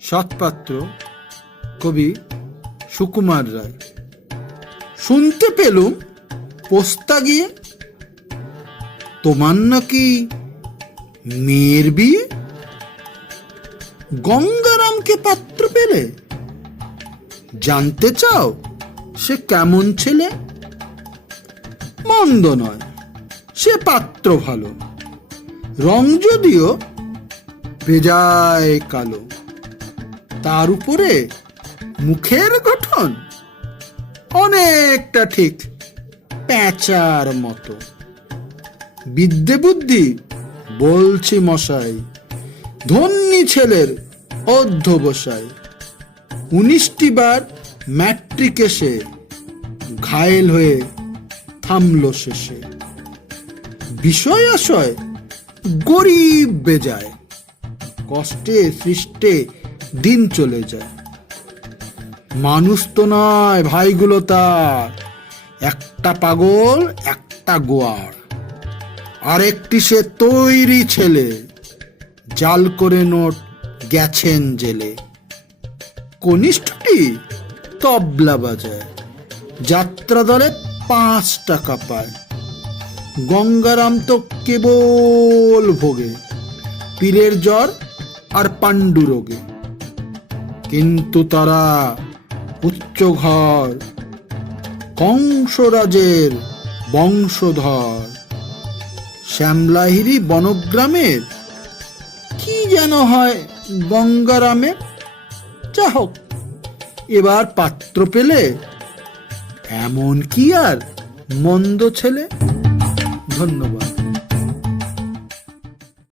সৎপাত্র কবি সুকুমার রায়। শুনতে পেলুম, পোস্তা গিয়ে, তোমার নাকি মেয়ের বিয়ে? গঙ্গারামকে পাত্র পেলে? জানতে চাও সে কেমন ছেলে? মন্দ নয়, সে পাত্র ভালো। রং যদিও বেজায় কালো। তার উপরে মুখের গঠন অনেকটা ঠিক প্যাঁচার মতো। বিদ্যে বুদ্ধি, বলছি মশাই, ধন্যী ছেলের অধ্যবসায়। উনিশটি বার ম্যাট্রিক এসে ঘায়েল হয়ে থামলো শেষে। বিষয় আশয় গরিব বেজায়। কষ্টে সৃষ্টে দিন চলে যায়। মানুষ তো নয়, ভাইগুলো তার। একটা পাগল, একটা গোয়ার। আরেকটি সে তৈরি ছেলে, জাল করে নোট গেছেন জেলে। কনিষ্ঠটি তবলা বাজায়, যাত্রা দলে পাঁচ টাকা পায়। গঙ্গারাম তো কেবল ভোগে, পীরের জ্বর আর পাণ্ডু রোগে কিন্তু তারা উচ্চ ঘর কংসরাজের বংশধর। শ্যামলাহিরি বনগ্রামের কি যেন হয় গঙ্গারামে। যা হোক এবার পাত্র পেলে এমন কি আর মন্দ ছেলে? ধন্যবাদ।